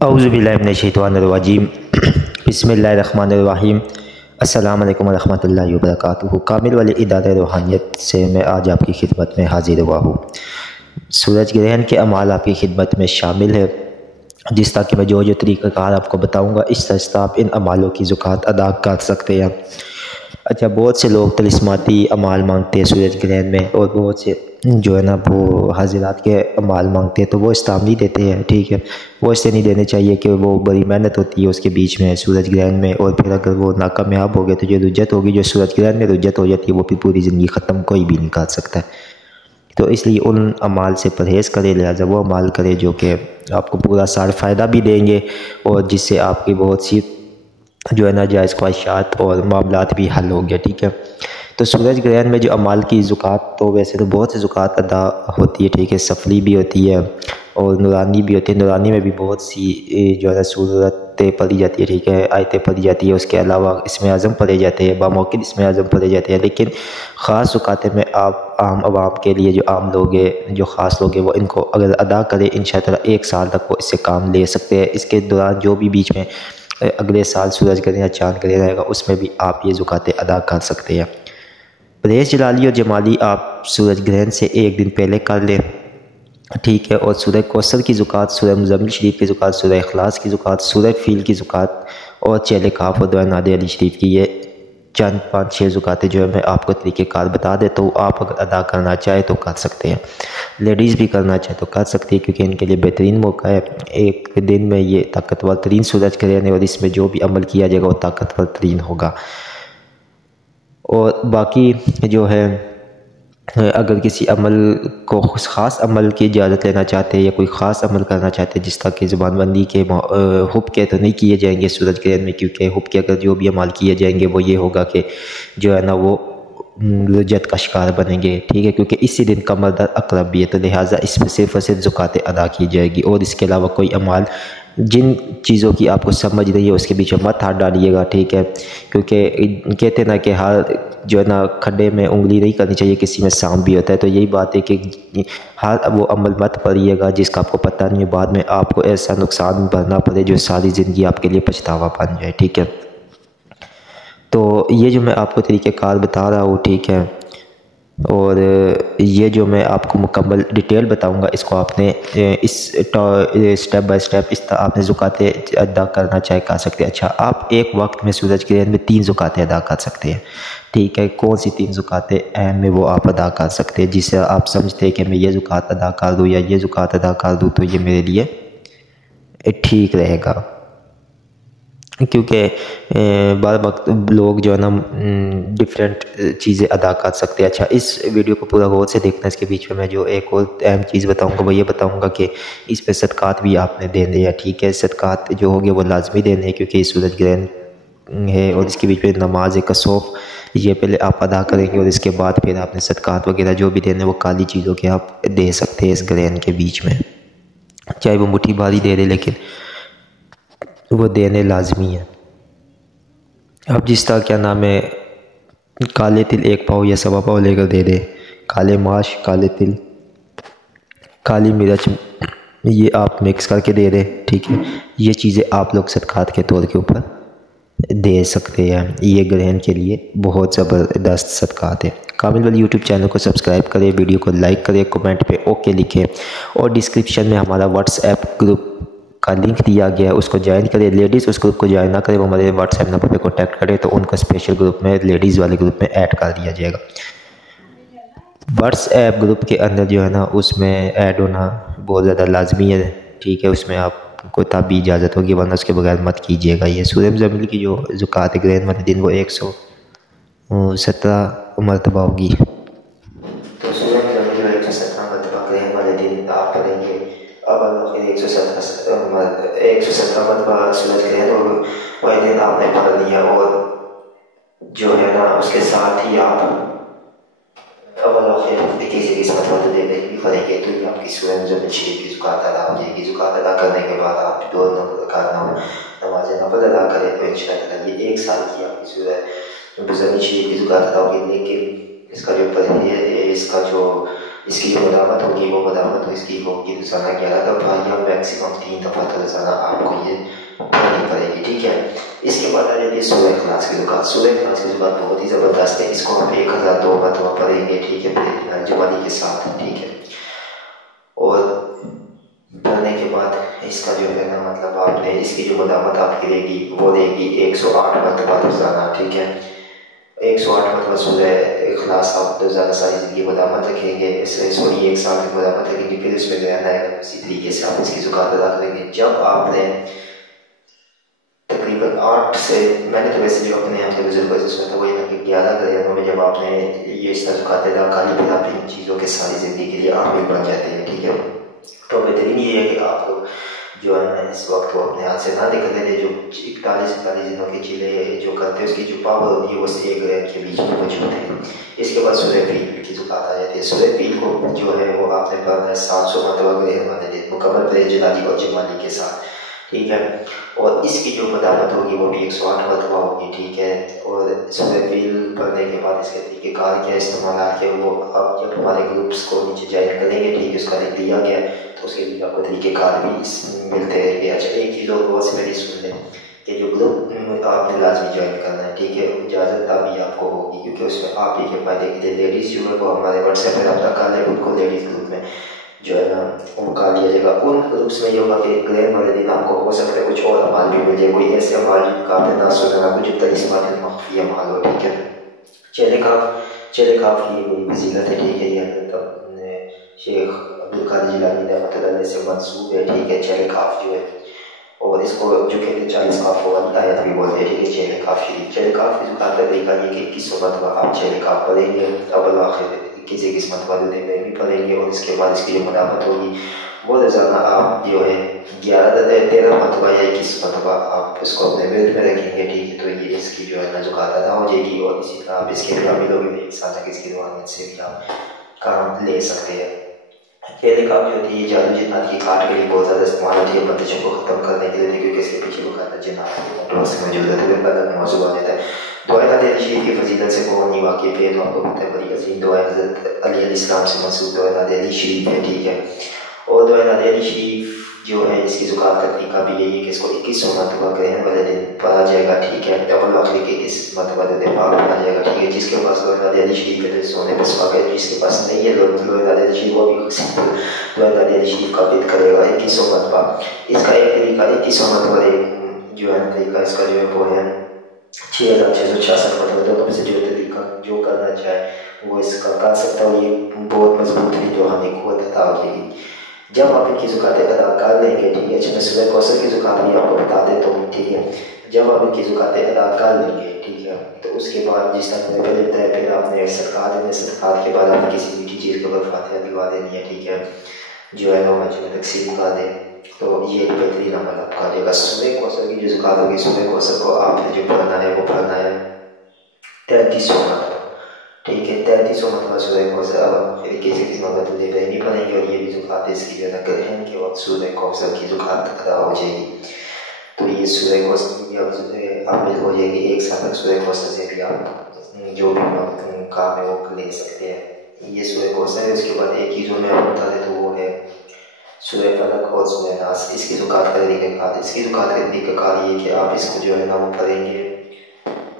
औज़ुबिल्लाहिमिनश्शैतानिर्रजीम बिस्मिल्लाहिर्रहमानिर्रहीम अस्सलामु अलैकुम वरहमतुल्लाहि वबरकातुहू। कामिल वाली इदारे रूहानियत से मैं आज आपकी खिदमत में हाजिर हुआ हूँ। सूरज ग्रहण के अमाल आपकी खिदमत में शामिल है, जिस तरह कि मैं जो तरीक़ाकार आपको बताऊँगा इस तरह से आप इन अमालों की ज़कात अदा कर सकते हैं। अच्छा, बहुत से लोग तिलिस्माती अमाल मांगते हैं सूरज ग्रहण में, और बहुत से जो है ना वो हाजिरात के अमाल मांगते हैं, तो वो इस्लाम नहीं देते हैं। ठीक है, वो इससे नहीं देने चाहिए कि वो बड़ी मेहनत होती है उसके बीच में सूरज ग्रहण में, और फिर अगर वो नाकामयाब हो गए तो जो रुज्जत होगी, जो सूरज ग्रहण में रुज्जत हो जाती है, वो भी पूरी ज़िंदगी ख़त्म कोई भी नहीं कर सकता है। तो इसलिए उन अमाल से परहेज़ करें, लिहाजा वो अमाल करें जो कि आपको पूरा साल फ़ायदा भी देंगे और जिससे आपकी बहुत सी जो है ना जायज़ ख्वाहिशात और मामलात भी हल हो गया। ठीक है, तो सूरज ग्रहण में जो अमाल की ज़कात, तो वैसे तो बहुत सी ज़कात अदा होती है। ठीक है, सफली भी होती है और नूरानी भी होती है। नूरानी में भी बहुत सी जो है ना सूरतें पढ़ी जाती है। ठीक है, आयतें पढ़ी जाती है। उसके अलावा इसमें आज़म पढ़े जाते हैं, बामौक़िल इसमें आज़म पढ़े जाते हैं। लेकिन ख़ास ज़कातें में आप आम आवाम के लिए, जो आम लोग हैं, जो ख़ास लोग हैं, वो इनको अगर अदा करें इंशाअल्लाह 1 साल तक वो इससे काम ले सकते हैं। इसके दौरान जो भी बीच में अगले साल सूरज ग्रहण या चाँद ग्रहण रहेगा, उसमें भी आप ये ज़कातें अदा कर सकते हैं। परहेज़ जलाली और जमाली आप सूरज ग्रहण से 1 दिन पहले कर लें। ठीक है, और सूरह कौसर की ज़कात, सूरह मुज़म्मिल शरीफ की ज़कात, सूरह इखलास की ज़कात, सूरह फ़ील की ज़कात और चेले काफ़ और दुआ नादे अली शरीफ की, ये चंद 5-6 ज़कातें जो है मैं आपको तरीक़ेकार बता देता हूँ। आप अगर अदा करना चाहें तो कर सकते हैं, लेडीज़ भी करना चाहे तो कर सकती है, क्योंकि इनके लिए बेहतरीन मौका है। एक दिन में ये ताकतवर तरीन सूरज ग्रहण है और इसमें जो भी अमल किया जाएगा वो ताकतवर तरीन होगा। और बाकी जो है, अगर किसी अमल को ख़ास अमल की इजाज़त लेना चाहते हैं या कोई ख़ास अमल करना चाहते हैं, जिस तरह के ज़ुबानबंदी के हुक्के तो नहीं किए जाएंगे सूरज ग्रहण में, क्योंकि हुक्के अगर जो भी अमल किए जाएंगे वो ये होगा कि जो है ना वो रुज्जत का शिकार बनेंगे। ठीक है, क्योंकि इसी दिन कमर दर्द अक़रब भी है, तो लिहाजा इसमें सिर्फ़ और सिर्फ ज़कातें अदा की जाएगी। और इसके अलावा कोई अमाल जिन चीज़ों की आपको समझ नहीं है उसके बीच में मत हाथ डालिएगा। ठीक है, क्योंकि कहते ना कि हर जो है ना खड्डे में उंगली नहीं करनी चाहिए, किसी में सांप भी होता है। तो यही बात है कि हर वो अमल मत करिएगा जिसका आपको पता नहीं है, बाद में आपको ऐसा नुकसान भरना पड़े जो सारी ज़िंदगी आपके लिए पछतावा बन जाए। ठीक है, तो ये जो मैं आपको तरीक़ेकार बता रहा हूँ, ठीक है, और ये जो मैं आपको मुकम्मल डिटेल बताऊंगा, इसको आपने इस स्टेप बाय स्टेप इस तरह आपने ज़कातें अदा करना चाहे कर सकते हैं। अच्छा, आप एक वक्त में सूरज ग्रहण में 3 ज़कातें अदा कर सकते हैं। ठीक है, कौन सी 3 ज़कातें अहम में वो आप अदा कर सकते हैं, जिससे आप समझते हैं कि मैं ये ज़कात अदा कर दूँ या ये ज़कात अदा कर दूँ तो ये मेरे लिए ठीक रहेगा। क्योंकि बार वक्त लोग जो है ना डिफरेंट चीज़ें अदा कर सकते हैं। अच्छा, इस वीडियो को पूरा गौर से देखना। इसके बीच में मैं जो एक और अहम चीज़ बताऊंगा वो ये बताऊंगा कि इस पे सदक़ात भी आपने देने हैं। ठीक है, सदक़ात जो होंगे वो लाजमी देने हैं, क्योंकि सूरज ग्रहण है और इसके बीच में नमाज कसौफ ये पहले आप अदा करेंगे और इसके बाद फिर आपने सदक़ात वगैरह जो भी देने वो काली चीज़ों के आप दे सकते हैं इस ग्रहण के बीच में, चाहे वो मुट्ठी भारी दे दे, लेकिन वो देने लाजमी है। अब जिस तरह क्या नाम है, काले तिल 1 पाव या 1.25 पाव लेकर दे दे, काले माश, काले तिल, काली मिर्च, ये आप मिक्स करके दे दें। ठीक है, ये चीज़ें आप लोग सदक़ात के तौर के ऊपर दे सकते हैं। ये ग्रहण के लिए बहुत ज़बरदस्त सदक़ात है। कामिल वाली यूट्यूब चैनल को सब्सक्राइब करें, वीडियो को लाइक करें, कमेंट पे ओके लिखें, और डिस्क्रिप्शन में हमारा व्हाट्सएप ग्रुप का लिंक दिया गया है, उसको ज्वाइन करें। लेडीज़ उस ग्रुप को ज्वाइन ना करें, वो हमारे व्हाट्सएप नंबर पे कॉन्टैक्ट करें तो उनको स्पेशल ग्रुप में, लेडीज़ वाले ग्रुप में ऐड कर दिया जाएगा। व्हाट्सएप ग्रुप के अंदर जो है ना उसमें ऐड होना बहुत ज़्यादा लाजमी है। ठीक है, उसमें आपको तभी इजाज़त होगी, वरना उसके बगैर मत कीजिएगा। ये सूरह मुज़म्मिल की जो ज़कात ग्रहण वाले दिन वो 117 मरतबा होगी। तो सूरह मुज़म्मिल की 117 मरतबा ग्रहण वाले दिन आप पढ़ेंगे। अब 117 मरतबा सूरज ग्रहण वाले दिन आपने पढ़ लिया, और जो है ना उसके साथ ही आप किसी किस्मत वाले दिन भी करेंगे तो ये आपकी सूरह मुज़म्मिल शरीफ की ज़कात अदा हो जाएगी। ज़कात अदा करने के बाद आप 2 नमाज़ नफ़ल अदा करें तो इंशाअल्लाह ये 1 साल की आपकी सूरह मुज़म्मिल शरीफ की ज़कात अदा होगी। लेकिन इसका जो इसकी जो मदामत होगी वो मदामत तो इसकी होगी रोज़ाना 11 दफ़ा या मैक्सिमम 3 दफ़ा तो रोज़ाना आपको ये पढ़नी पड़ेगी, ठीक है। इसके बाद आ जाएगी सूरह इखलास की ज़ुकात। सूरह इखलास की ज़ुकात बहुत ही ज़बरदस्त है, इसको हम 1002 मरतबा पढ़ेंगे, ठीक है, जुबानी के साथ, ठीक है। और पढ़ने के बाद इसका जो है ना मतलब आपने इसकी जो मदामत आपकी रहेगी वो रहेगी 108 मरतबा रोज़ाना, ठीक है। 108 मरतबा सूरह इखलास आप रोज़ाना सारी ज़िंदगी मदामत रखेंगे, सॉरी 1 साल की मदामत रखेंगे, फिर उसमें गया आएगा, इसी तरीके से आप इसकी ज़ुकात अदा करेंगे। जब आपने तकरीबन 8 से, मैंने तो वैसे जो अपने यहाँ के बुजुर्गों से सुना था वही था कि 11 घरेलों में जब आपने ये ज़ुकात अदा कर ली फिर आप इन चीज़ों के सारी ज़िंदगी के लिए आमिल बन जाते हैं, ठीक है। तो बेहतरीन ये है कि आप लोग जो है ना इस वक्त वो अपने हाथ से ना निकलने दे, जो 41 दिनों के चिले जो करते हैं उसकी जो पावर होती है वो 1 ग्राम के बीच में मौजूद है। इसके बाद सूरह फील की ज़ुकात आ जाती है। सूरह फील को जो है वो आपने पढ़ना है 700 मरतबा ग्रहण वाले दिन मुकम्मल परहेज़गारी और जमाली के साथ, ठीक है। और इसकी जो मदामत होगी वो भी 108 मरतबा होगी, ठीक है। और सूरह फील पढ़ने के बाद इसके तरीक़ेकार क्या इस्तेमाल किया वो आप जब हमारे ग्रुप्स को नीचे ज्वाइन करेंगे, ठीक है, उसका लिंक दिया गया तो उसके लिए आपको तरीक़ेकार भी मिलते रहेंगे। अच्छा, एक चीज़ और बहुत सी मेरी सुन लें कि जो ग्रुप आपने लाजमी ज्वाइन करना है, ठीक है, इजाज़त अभी आपको होगी क्योंकि उसमें आप ही के फ़ायदे के लिए लेडीज़ जो है वो हमारे व्हाट्सएप पर रब्ता कर लें, उनको लेडीज़ ग्रुप में जो है ना उनका लिया जाएगा। उन ग्रुप्स में ये होगा कि ग्रहण वाले दिन आपको हो सकता है कुछ और अमाल भी मिल जाए, कोई ऐसे अमाल जिनका आपने ना सुना ना, कुछ तस्लीमात मख्फी अमाल हो, ठीक है। चले काफ की बड़ी फजीलत है, ठीक है, ये शेख अब्दुल कादिर जिलानी रहमतुल्लाह से मंसूब है, ठीक है, चले काफ जो है। और इसको जो कहते हैं 40 काफ वाली आयत भी बोलते हैं, ठीक है, चले काफ शरीफ। चले काफ की ज़ुकात का तरीका ये कि 21 मरतबा आप चले काफ पढ़ेंगे, अव्वल आखिर 21 मरतबा में भी पढ़ेंगे। और इसके बाद इसकी जो मदामत होगी वो रोज़ाना आप जो है 13 मरतबा या 21 मरतबा आप इसको अपने विरद में रखेंगे, ठीक है। तो ये इसकी जो है ना ज़ुकात अदा हो जाएगी। और इसी तरह आप इसके भी अमीलों में एक साल तक इसकी रुहानियत से भी आप काम ले सकते हैं। चेले काफ जो होती है जादू जिन्नात की काट के लिए बहुत ज़्यादा इस्तेमाल होती है बंदिशों को ख़त्म करने के लिए, क्योंकि इसके पीछे वो कहता है जिन्नात से मौजूद है, तो अलग मौजूद आ जाता है। दुआ नादिर शरीफ की फजीलत से कौन नहीं वाकिफ़ है, तो आपको पता है बड़ी अजीम दुआ हज़रत अली अलैहिस्सलाम से मंसूब दुआ नादिर शरीफ है, ठीक है। और दुआ नादिर शरीफ जो है इसकी ज़ुकात का तरीका भी यही है कि इसको 21 मरतबा ग्रहण वाले दिन पढ़ा जाएगा, ठीक है। डबल आखिरी के 21 मरतबा दिन पढ़ा जाएगा, ठीक है। जिसके पास दुआ नादिर शरीफ है तो सोने पर सुहागा है, जिसके पास नहीं है दुआ नादिर शरीफ वो भी दुआ नादिर शरीफ का विद करेगा 21 मरतबा। इसका एक तरीका 21 मरतबा जो है तरीका इसका जो है वो है 6666 मरतबा। दोनों में से जो तरीका जो करना चाहे वो इसका कर सकता है। ये बहुत मजबूत है जो हमें क़ुव्वत अता होगी जब आप इनकी ज़ुकात अदा कर लेंगे, ठीक है। अच्छा, मैं सूरह कौसर की ज़ुकात भी आपको बता देता हूँ, ठीक है। जब आप इनकी ज़ुकात अदा कर लेंगे, ठीक है, तो उसके बाद जिस तरह मैंने पहले बताया फिर आपने सदका देना, सदका के बाद आपने किसी मीठी चीज़ के ऊपर फातिहा दिलवा देनी है, ठीक है, जो है वो मस्जिद में तकसीम कर दें, तो ये एक बेहतरीन अमल आपका आ जाएगा। सूरह कौसर की जो ज़ुकात होगी, सूरह कौसर को आपने जो पढ़ना है वो पढ़ना है 3300 मरतबा, ठीक है, 3300 मरतबा सूरह कौसर। अब किसी मदद ले नहीं पड़ेंगे और ये भी ज़ुकात इसकी जो है ना ग्रहण के वक्त सूरह कौसर की ज़ुकात अदा हो जाएगी। तो ये सूरह कौसर की भी अब आमिल हो जाएगी। एक साथ तक सूरह कौसर से भी आप जो भी काम है वो ले सकते हैं। ये सूरह कौसर है। उसके बाद एक ही जो मैं आपको बता दें तो वो है सूरह फलक और सूरह नास। इसकी ज़ुकात का तरीक़ाकार, इसकी ज़ुकात का तरीक़ाकार ये कि आप इसको जो है ना वो करेंगे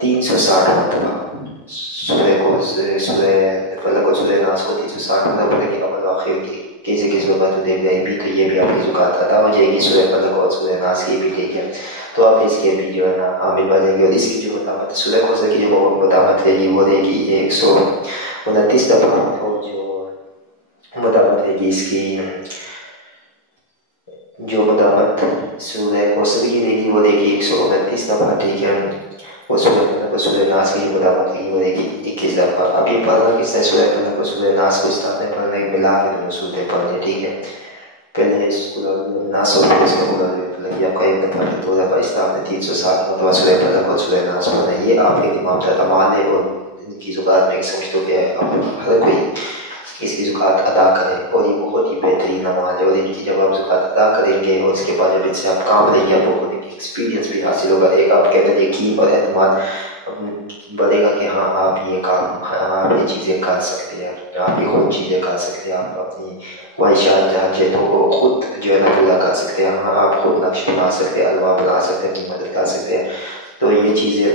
360 मरतबा। सूरह फलक और सूरह नास को 360 मरतबा पढ़ेंगे। अव्वल आखिर किसी ज़रूरत दे जाएगी तो ये भी आपकी ज़ुकात अदा हो जाएगी, सूरह फलक और सूरह नास की भी, ठीक है। तो आप इसके भी जो है ना आमिल बनेंगे। और इसकी जो मदामत सूरह कौसर की जो मदामत है वो देगी 129 दफ़ा। और जो मदामत है इसकी जो मदामत सूरह कौसर की देगी वो देगी 129 दफ़ा, ठीक है। और सूरह नास की मदामत की वो देगी 21 दफ़ा। अभी पढ़ना किस है सूरह फलक और सूरह नास को इस तरह से पढ़ना है मिला के दोनों सूरतें पढ़नी, ठीक है। पहले सूरह नास और फिर आपका एक दफ़ा फिर 2 दफ़ा इस तरह 360 मरतबा सूरह फलक और सूरह नास पढ़ना है। ये आपके इमाम तमाम है और इनकी ज़ुकात में समझ लो कि हर कोई इसकी ज़ुकात अदा करें और ये बहुत ही बेहतरीन अमाल है। और इनकी जब आप ज़ुकात अदा करेंगे और उसके बाद जब इनसे आप काम लेंगे आपको एक्सपीरियंस भी हासिल होगा, एक आपके अंदर यकीन और एतमाद बढ़ेगा कि हाँ आप ये काम, हाँ आप ये चीज़ें कर सकते हैं, आप ये खुद चीज़ें कर सकते हैं, आप अपनी ख्वाहिशात जहां को खुद जो है ना पूरा कर सकते हैं, हाँ आप खुद नक्श बना सकते हैं, अलवा बना सकते हैं, अपनी मदद कर सकते हैं। तो ये चीज़ें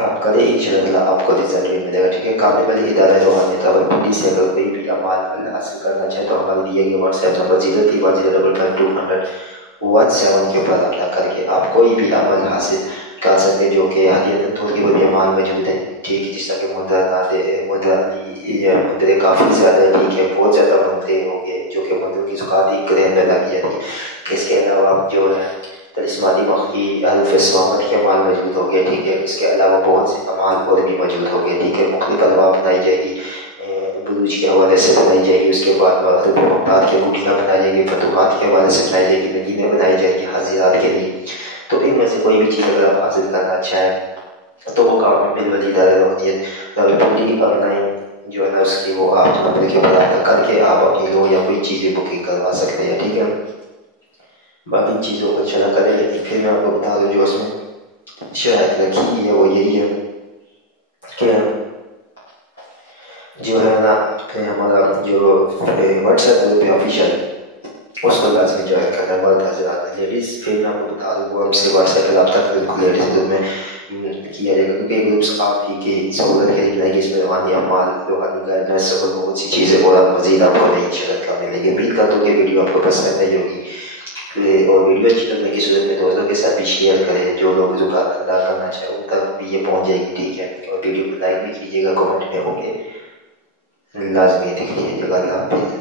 आप करें, इंशाअल्लाह आपको रिजल्ट भी मिलेगा। ठीक है, काबिल वाली इदारा रूहानी तवक्कुल से अगर कोई भी अमाल हासिल करना चाहे तो हमारे दिए गए व्हाट्सएप नंबर 0310552217 के ऊपर रब्ता करके आप कोई भी अमल हासिल कर सकते जो कि हदीयतन थोड़ी बहुत अमाल मौजूद है। ठीक है, जिस तरह के मुद्दे काफ़ी ज़्यादा, ठीक है, बहुत ज़्यादा मुद्दे हो गए जो कि मुद्दों की ज़ुकाती करें पैदा की जाती है। इसके अलावा जो है तलिस्मानी मख्फी अल्फ़ के अमाल मौजूद हो गए। ठीक है, इसके अलावा बहुत से अमाल और भी मौजूद हो गए। ठीक है, मुख्तलिफ अलवा बनाई जाएगी, बुरूज के हवाले से बनाई जाएगी, उसके बाद मगरिब के बूटियाँ बनाई जाएगी, फतूहात के हवाले से बनाई जाएगी, नगीनें बनाई जाएगी हाजिरात के लिए। तो इनमें से कोई भी चीज़ अगर आप हासिल करना चाहें तो वो काम बिलवली इदारा होती है पूरी ऑनलाइन जो है ना उसकी वो आप नंबर के ऊपर करके आप अपनी लो या कोई चीज़ें बुकिंग करवा सकते हैं। ठीक है, बाकी चीज़ों को चला करें, लेकिन फिर मैं आपको बता दूँ जो उसमें शर्त रखी है वो यही है कि जो है ना हमारा जो व्हाट्सएप ग्रुप है ऑफिशियल, उसको लाजमी ज्वाइन करना है मर्द हजरात। लेडीज़ फिर मैं आपको बता दूँ वो हमसे व्हाट्सएप पर रब्ता कर लेडीज़ ग्रुप में किया जाएगा, क्योंकि ग्रुप्स आप ही की सहूलत के लिए लाएगी। इसमें रूहानी अमाल, रूहानी गाइडलाइंस और बहुत सी चीज़ें और मज़ीद आपको नई शरत का मिलेगी। उम्मीद करता हूँ कि वीडियो आपको पसंद आई होगी और वीडियो अच्छी लगने की सूरत में दोस्तों के साथ भी शेयर करें। जो लोग ज़ुकात अदा करना चाहें उन तक भी ये पहुँच जाएगी। ठीक है, और वीडियो को लाइक भी कीजिएगा, कमेंट में होंगे लाजमी देख लीजिएगा। अल्लाह हाफ़िज़।